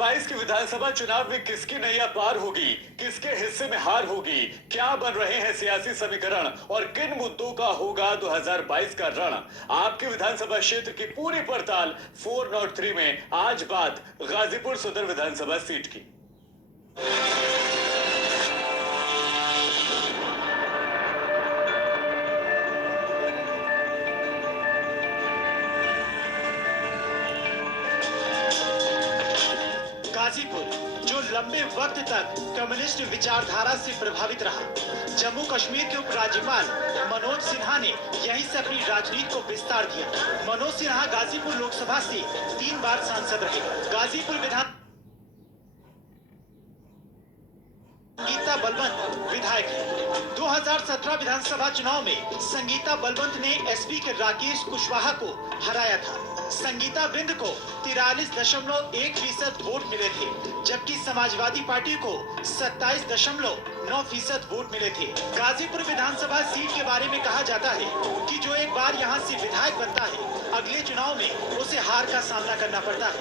2022 के विधानसभा चुनाव में किसकी नैया पार होगी, किसके हिस्से में हार होगी, क्या बन रहे हैं सियासी समीकरण और किन मुद्दों का होगा 2022 का रण। आपके विधानसभा क्षेत्र की पूरी पड़ताल 403 में। आज बात गाजीपुर सदर विधानसभा सीट की। गाजीपुर जो लंबे वक्त तक कम्युनिस्ट विचारधारा से प्रभावित रहा। जम्मू कश्मीर के उपराज्यपाल मनोज सिन्हा ने यहीं से अपनी राजनीति को विस्तार दिया। मनोज सिन्हा गाजीपुर लोकसभा से 3 बार सांसद रहे। गाजीपुर विधान संगीता बलवंत विधायक है। 2017 विधानसभा चुनाव में संगीता बलवंत ने एसपी के राकेश कुशवाहा को हराया था। संगीता वृंद को 43.1% वोट मिले थे, जबकि समाजवादी पार्टी को 27.9% वोट मिले थे। गाजीपुर विधानसभा सीट के बारे में कहा जाता है कि जो एक बार यहां से विधायक बनता है, अगले चुनाव में उसे हार का सामना करना पड़ता है।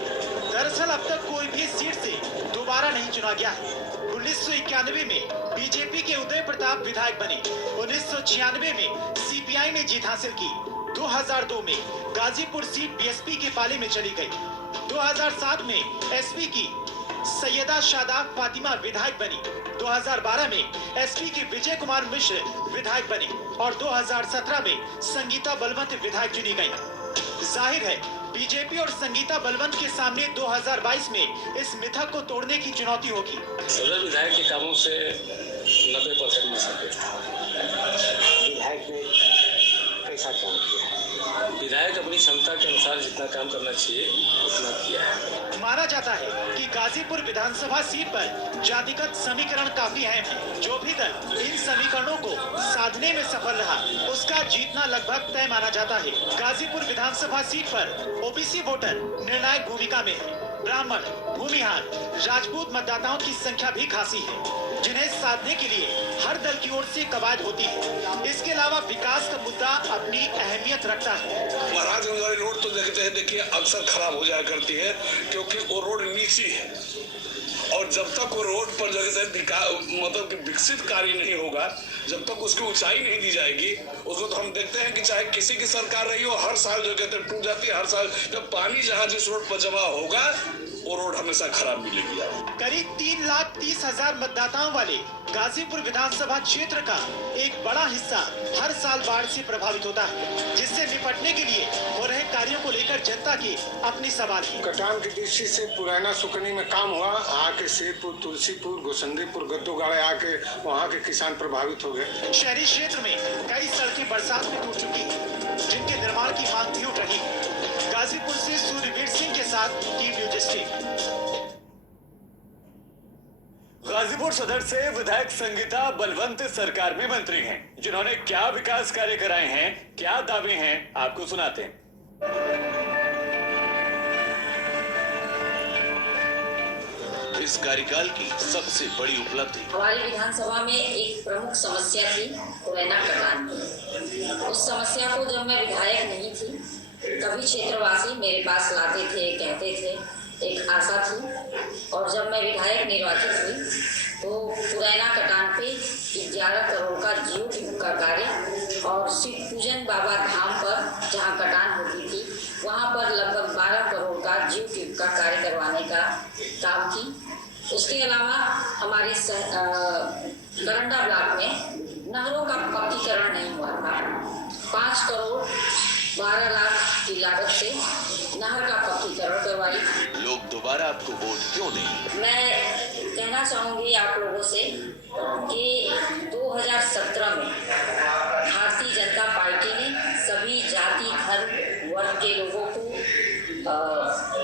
दरअसल अब तक कोई भी सीट से दोबारा नहीं चुना गया है। 1991 में बीजेपी के उदय प्रताप विधायक बने। 1996 में सीपीआई ने जीत हासिल की। 2002 में गाजीपुर सीट बीएसपी के पाले में चली गई। 2007 में एसपी की सैयदा शादाब फातिमा विधायक बनी। 2012 में एसपी के विजय कुमार मिश्र विधायक बने और 2017 में संगीता बलवंत विधायक चुनी गई। जाहिर है बीजेपी और संगीता बलवंत के सामने 2022 में इस मिथक को तोड़ने की चुनौती होगी। सदर विधायक के कामों से 90% में संतुष्ट हूं। विधायक ने कैसा काम किया? विधायक अपनी क्षमता के अनुसार जितना काम करना चाहिए उतना किया है। माना जाता है कि गाजीपुर विधानसभा सीट पर जातिगत समीकरण काफी अहम है। जो भी दल इन समीकरणों को साधने में सफल रहा, उसका जीतना लगभग तय माना जाता है। गाजीपुर विधानसभा सीट पर ओबीसी वोटर निर्णायक भूमिका में है। ब्राह्मण, भूमिहार, राजपूत मतदाताओं की संख्या भी खासी है, जिन्हें साधने के लिए हर दल की ओर से कवायद होती है। इसके अलावा विकास का मुद्दा अपनी अहमियत रखता है। महाराजगंज वाली रोड तो देखिए अक्सर खराब हो जाया करती है, क्योंकि वो रोड नीची है और जब तक वो रोड पर मतलब कि विकसित कार्य नहीं होगा, जब तक उसकी ऊंचाई नहीं दी जाएगी, उसको तो हम देखते हैं कि चाहे किसी की सरकार रही हो, हर साल जो कहते हैं टूट जाती है। हर साल जब पानी जहाँ जिस रोड पर जमा होगा वो रोड हमेशा खराब मिलेगी। करीब 3,30,000 मतदाताओं वाले गाजीपुर विधानसभा क्षेत्र का एक बड़ा हिस्सा हर साल बाढ़ से प्रभावित होता है, जिससे निपटने के लिए हो रहे कार्यों को लेकर जनता के अपने सवाल हैं। कटान की दृष्टि से पुराना सुकनी में काम हुआ, आके शेरपुर, तुलसीपुर, गोसंदीपुर, गद्दोगाड़े आके वहाँ के किसान प्रभावित हो गए। शहरी क्षेत्र में कई सड़कें बरसात में टूट चुकी हैं, जिनके निर्माण की मांग भी उठ रही है। गाजीपुर से सूर्यवीर सिंह के साथ टीम न्यूज स्टेट। गाजीपुर सदर से विधायक संगीता बलवंत सरकार में मंत्री हैं, जिन्होंने क्या विकास कार्य कराए हैं, क्या दावे हैं, आपको सुनाते हैं। इस कार्यकाल की सबसे बड़ी उपलब्धि हमारी विधानसभा में एक प्रमुख समस्या थी मुरैना कटान की। उस समस्या को जब मैं विधायक नहीं थी, कभी क्षेत्रवासी मेरे पास लाते थे, कहते थे, एक आशा थी। और जब मैं विधायक निर्वाचित हुई तो मुरैना कटान पे 11 करोड़ का जियो ट्यूब का कार्य और शिव पूजन बाबा धाम पर जहाँ कटान होती थी, वहाँ पर लगभग 12 करोड़ का जियो ट्यूब का कार्य करवाने का काम की। उसके अलावा हमारे करंडा ब्लॉक में नहरों का पक्कीकरण नहीं हुआ था। 5 करोड़ 12 लाख की लागत से नहर का पक्कीकरण करवाई। लोग दोबारा आपको वोट क्यों दें? मैं कहना चाहूँगी आप लोगों से कि 2017 में भारतीय जनता पार्टी ने सभी जाति, धर्म, वर्ग के लोगों को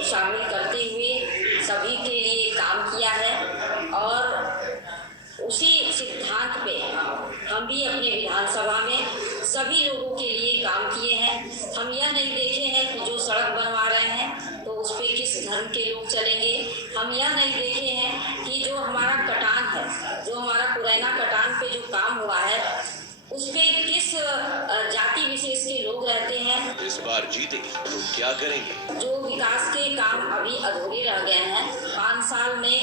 शामिल करते हुए सभी के लिए काम किया है और उसी सिद्धांत पे हम भी अपने विधानसभा में सभी लोगों के लिए काम किए हैं। हम यह नहीं देखे हैं कि जो सड़क बनवा रहे हैं तो उस पर किस धर्म के लोग चलेंगे। हम यह नहीं देखे हैं कि जो हमारा कटान है, जो हमारा मुरैना कटान पे जो काम हुआ है, उस पे किस जाति विशेष के लोग रहते हैं। इस बार जीते तो क्या करेंगे? जो विकास के काम अभी अधूरे रह गए हैं, 5 साल साल में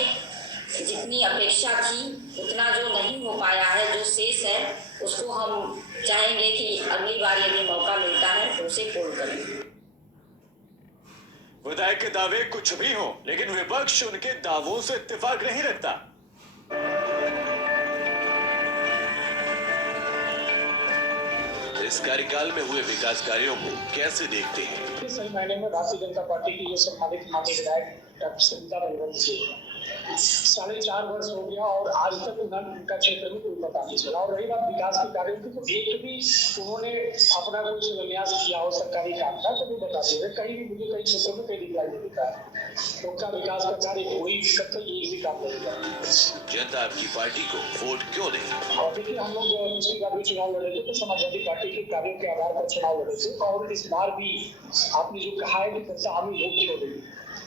जितनी अपेक्षा थी उतना जो नहीं हो पाया है, जो शेष है उसको हम चाहेंगे कि अगली बार यदि मौका मिलता है तो उसे पूर्ण करें। विधायक के दावे कुछ भी हो, लेकिन विपक्ष उनके दावों से इत्तेफाक नहीं रखता। इस कार्यकाल में हुए विकास कार्यों को कैसे देखते हैं? सही मायने में भारतीय जनता पार्टी की जो सम्मानित माननीय विधायक डॉक्टर सविता बलवंत जी 4.5 वर्ष हो गया और आज तक उनका क्षेत्र में कोई पता नहीं चला। और रही बात विकास के कार्यों की, तो एक भी उन्होंने अपना कोई शिलान्यास किया हो सरकारी काम का तो वो बता दे। कहीं भी मुझे कई क्षेत्रों में कहीं दिखाई नहीं देता है उनका विकास का कार्य, कोई कतई एक भी काम नहीं कर। जनता आपकी पार्टी को वोट क्यों नहीं? और देखिए, हम लोग पिछली बार भी चुनाव लड़े थे तो समाजवादी पार्टी के कार्यों के आधार पर चुनाव लड़े थे, और इस बार भी आपने जो कहा है कि जनता हमें वोट क्यों देगी।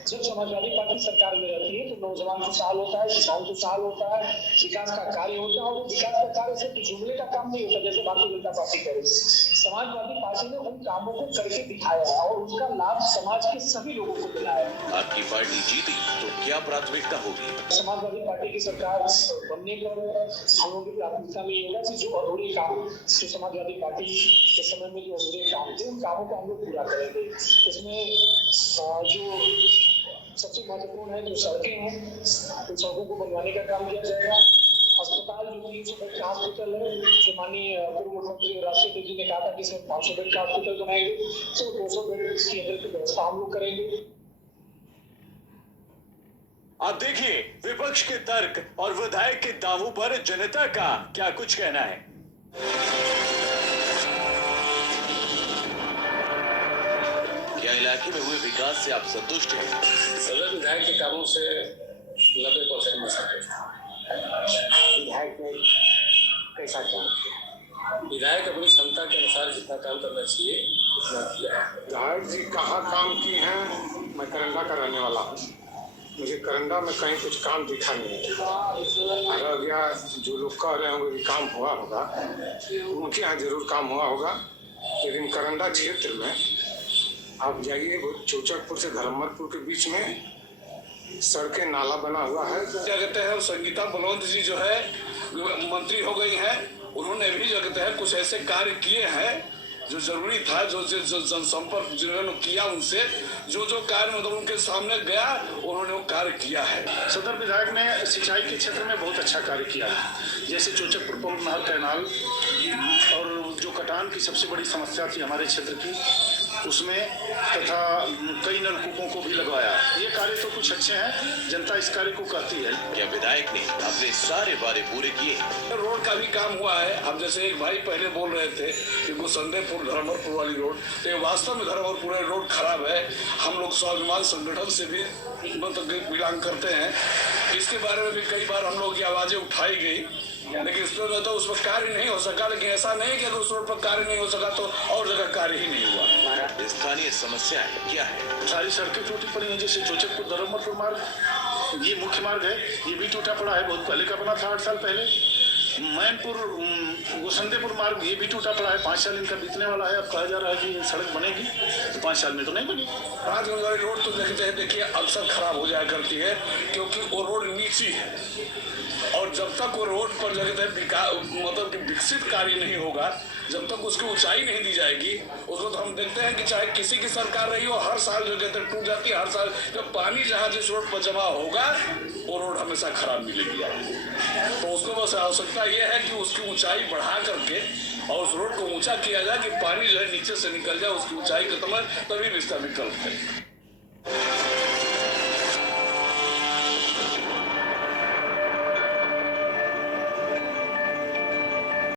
जब समाजवादी पार्टी सरकार में रहती है तो नौजवान को साल होता है, किसान को साल होता है, विकास का कार्य होता है। और विकास का कार्य सिर्फ जुमले का काम नहीं होता जैसे भारतीय जनता पार्टी करे। समाजवादी पार्टी ने उन कामों को करके दिखाया है और उसका लाभ समाज के सभी लोगों को मिला है। आपकी पार्टी जीती तो क्या प्राथमिकता होगी? समाजवादी पार्टी की सरकार बनने पर हम लोगों की प्राथमिकता में ये होगा कि जो अधूरे काम, जो समाजवादी पार्टी के समय में जो अधूरे काम थे उन कामों को हम लोग पूरा करेंगे। इसमें जो सबसे महत्वपूर्ण है जो सड़कें हैं, उन सड़कों को बनवाने का काम किया जाएगा। अस्पताल जो 300 बेड का हॉस्पिटल है, जो माननीय पूर्व मुख्यमंत्री राष्ट्रपति जी ने कहा था कि इसमें 500 बेड का हॉस्पिटल बनाएंगे, तो 200 बेड की अंदर की व्यवस्था हम लोग करेंगे। आप देखिए विपक्ष के तर्क और विधायक के दावों पर जनता का क्या कुछ कहना है। क्या इलाके में हुए विकास से आप संतुष्ट हैं? सदर विधायक के कामों से 90% में संतुष्ट हैं। विधायक ने कैसा काम किया? विधायक अपनी क्षमता के अनुसार जितना काम करना चाहिए उतना किया है। विधायक जी कहाँ काम किए हैं? मैं करंदा का रहने वाला हूँ, मुझे करंदा में कहीं कुछ काम दिखा नहीं है। रह गया जो लोग कह रहे होंगे कि काम हुआ होगा, उनके यहाँ जरूर काम हुआ होगा, लेकिन करंदा क्षेत्र में आप जाइए, चौचकपुर से धर्मपुर के बीच में सड़कें नाला बना हुआ है। क्या कहते हैं, संगीता बलवंत जी जो है मंत्री हो गई हैं, उन्होंने भी जो कहते हैं कुछ ऐसे कार्य किए हैं जो जरूरी था, जो जनसंपर्क जिन्होंने किया उनसे जो कार्य मतलब उनके सामने गया उन्होंने वो कार्य किया है। सदर विधायक ने सिंचाई के क्षेत्र में बहुत अच्छा कार्य किया है, जैसे चौचकपुर पंप नहर कैनाल और जो कटान की सबसे बड़ी समस्या थी हमारे क्षेत्र की, उसमें तथा कई नलकूपों को भी लगवाया। ये कार्य तो कुछ अच्छे हैं, जनता इस कार्य को कहती है। क्या विधायक ने अपने सारे वादे पूरे किए? रोड का भी काम हुआ है। अब जैसे एक भाई पहले बोल रहे थे कि गुसंदेपुर धर्मपुर वाली रोड, तो ये वास्तव में धर्मपुर रोड खराब है। हम लोग स्वाभिमान संगठन से भी मतलब बिलोंग करते हैं, इसके बारे में भी कई बार हम लोग की आवाजें उठाई गई, लेकिन इस पर तो उस पर कार्य नहीं हो सका। लेकिन ऐसा नहीं कि अगर उस रोड पर कार्य नहीं हो सका तो और जगह कार्य ही नहीं हुआ। स्थानीय समस्याएं क्या है? सारी सड़कें टूटी पड़ी हैं, जैसे चौचकपुर धर्मपुर मार्ग, ये मुख्य मार्ग है, ये भी टूटा पड़ा है, बहुत पहले का बना था, 8 साल पहले। मैनपुर गुसंदेपुर मार्ग, ये भी टूटा पड़ा है, 5 साल इनका बीतने वाला है। अब कहा जा रहा है कि सड़क बनेगी, तो 5 साल में तो नहीं बनी। राजगंज वाली रोड तो देखिए अक्सर खराब हो जाया करती है, क्योंकि वो रोड नीची है और जब तक वो रोड पर मतलब कि विकसित कार्य नहीं होगा, जब तक उसकी ऊंचाई नहीं दी जाएगी, उसको तो हम देखते हैं कि चाहे किसी की सरकार रही हो, हर साल जो कहते हैं टूट जाती है। हर साल जब पानी जहाँ जिस रोड पर जमा होगा वो रोड हमेशा खराब मिलेगी आपको। तो उसको बस आवश्यकता ये है कि उसकी ऊंचाई बढ़ा करके और उस रोड को ऊंचा किया जाए कि पानी जो है नीचे से निकल जाए, उसकी ऊंचाई खत्म है, तभी इसका विकल्प है।